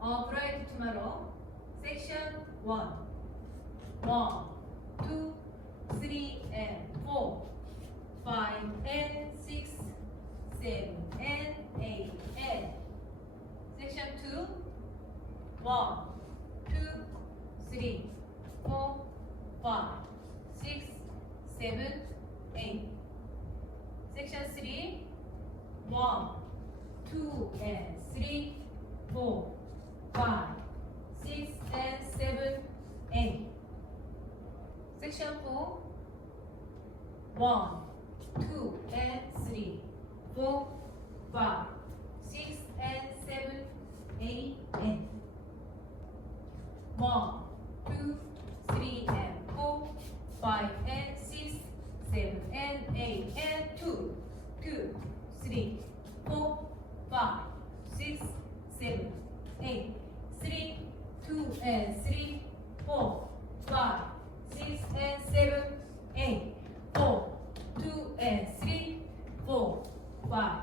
Bright Tomorrow Section 1 1, 2, 3 and 4 5 and 6 7 and 8 and Section 2 1, 2, 3, 4, 5, 6, 7, 8 Section 3 1, 2 and 3, 4, 5, 6 and 7, 8 Section 4 1, 2 and 3, 4, 5, 6 and 7, 8 and 1, 2, 3 and 4, 5 and 6, 7 and 8 and 2, 2, 3, 4, 5, 6, 7, 8, 3, 2 and 3, 4, 5, 6 and 7, 8, 4, 2 and 3, 4, 5,